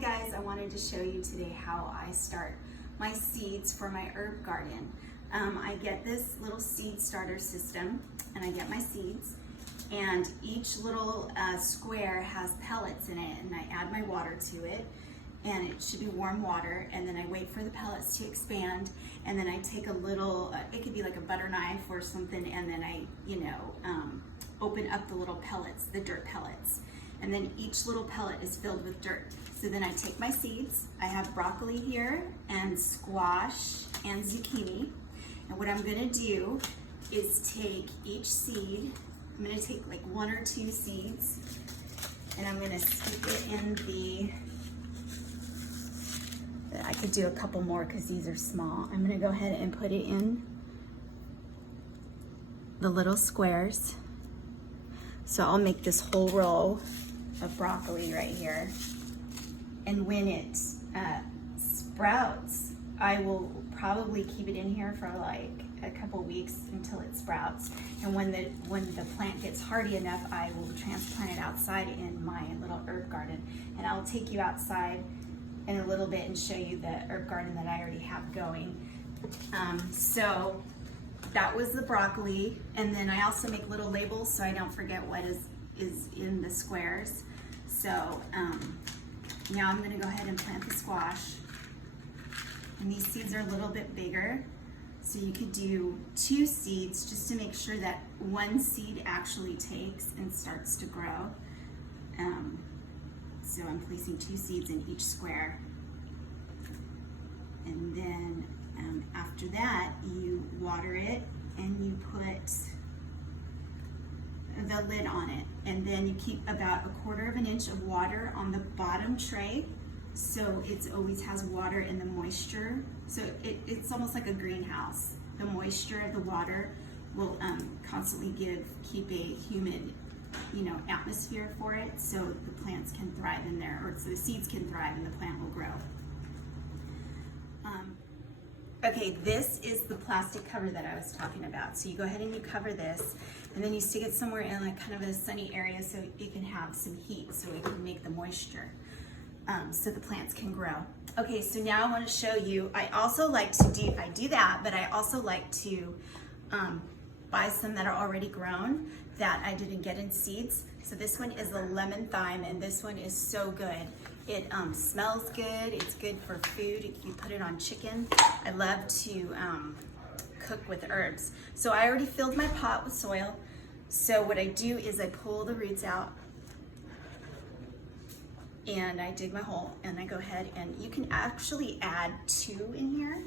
guys, I wanted to show you today how I start my seeds for my herb garden. I get this little seed starter system and I get my seeds, and each little square has pellets in it, and I add my water to it, and it should be warm water, and then I wait for the pellets to expand, and then I take a little, it could be like a butter knife or something, and then I, open up the little pellets, the dirt pellets. And then each little pellet is filled with dirt. So then I take my seeds. I have broccoli here and squash and zucchini. And what I'm gonna do is take each seed, I'm gonna take like 1 or 2 seeds, and I'm gonna stick it in I could do a couple more because these are small. I'm gonna go ahead and put it in the little squares. So I'll make this whole row of broccoli right here. And when it sprouts, I will probably keep it in here for like a couple weeks until it sprouts. And when the plant gets hardy enough, I will transplant it outside in my little herb garden. And I'll take you outside in a little bit and show you the herb garden that I already have going. So that was the broccoli, and then I also make little labels so I don't forget what is in the squares. So now I'm going to go ahead and plant the squash, and these seeds are a little bit bigger, so you could do 2 seeds just to make sure that 1 seed actually takes and starts to grow. So I'm placing 2 seeds in each square, and then after that, you water it and you put the lid on it, and then you keep about 1/4 inch of water on the bottom tray, so it always has water and the moisture. So it's almost like a greenhouse. The moisture of the water will constantly keep a humid, atmosphere for it, so the plants can thrive in there, or so the seeds can thrive and the plant will grow. Okay, this is the plastic cover that I was talking about. So you go ahead and you cover this, and then you stick it somewhere in like kind of a sunny area so it can have some heat, so it can make the moisture, so the plants can grow. Okay, so now I want to show you, I do that, but I also like to buy some that are already grown that I didn't get in seeds. So this one is the lemon thyme, and this one is so good. It smells good, it's good for food, you put it on chicken. I love to cook with herbs. So I already filled my pot with soil. So what I do is I pull the roots out, and I dig my hole, and I go ahead, and you can actually add 2 in here,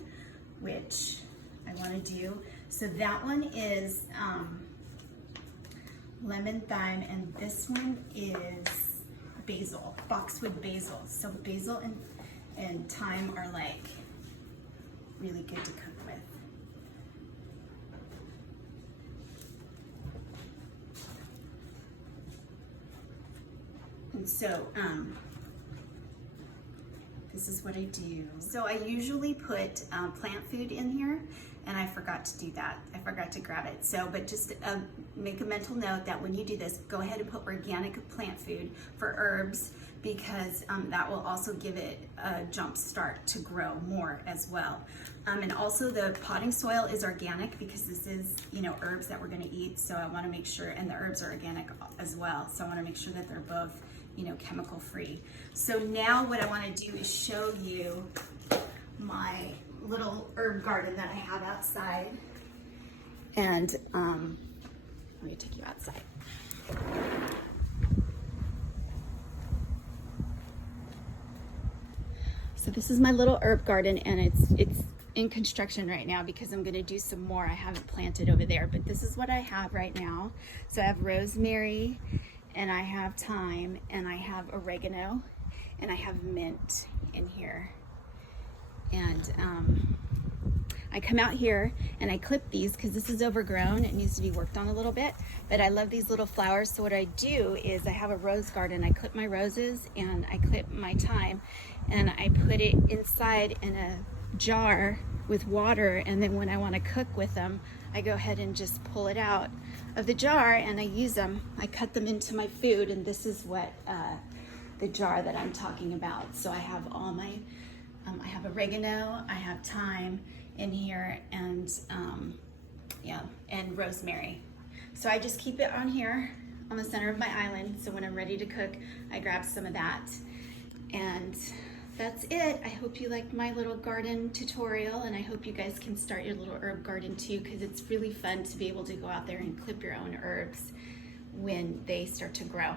which I wanna do. So that one is lemon thyme, and this one is basil, boxwood basil. So basil and thyme are like really good to cook with. And so this is what I do. So I usually put plant food in here, and I forgot to do that. I forgot to grab it. So, but just make a mental note that when you do this, go ahead and put organic plant food for herbs, because that will also give it a jump start to grow more as well. And also the potting soil is organic, because this is, herbs that we're gonna eat. So I wanna make sure, and the herbs are organic as well. So I wanna make sure that they're both, chemical free. So now what I wanna do is show you my little herb garden that I have outside. And let me take you outside. So this is my little herb garden, and it's in construction right now because I'm gonna do some more. I haven't planted over there, but this is what I have right now. So I have rosemary, and I have thyme, and I have oregano, and I have mint in here. And I come out here and I clip these because this is overgrown. It needs to be worked on a little bit, but I love these little flowers. So what I do is I have a rose garden. I clip my roses and I clip my thyme, and I put it inside in a jar with water, and then when I want to cook with them, I go ahead and just pull it out of the jar and I use them. I cut them into my food, and this is what the jar that I'm talking about. So I have all my, I have oregano, I have thyme in here, and yeah, and rosemary. So I just keep it on here on the center of my island. So when I'm ready to cook, I grab some of that. And that's it. I hope you liked my little garden tutorial, and I hope you guys can start your little herb garden too, because it's really fun to be able to go out there and clip your own herbs when they start to grow.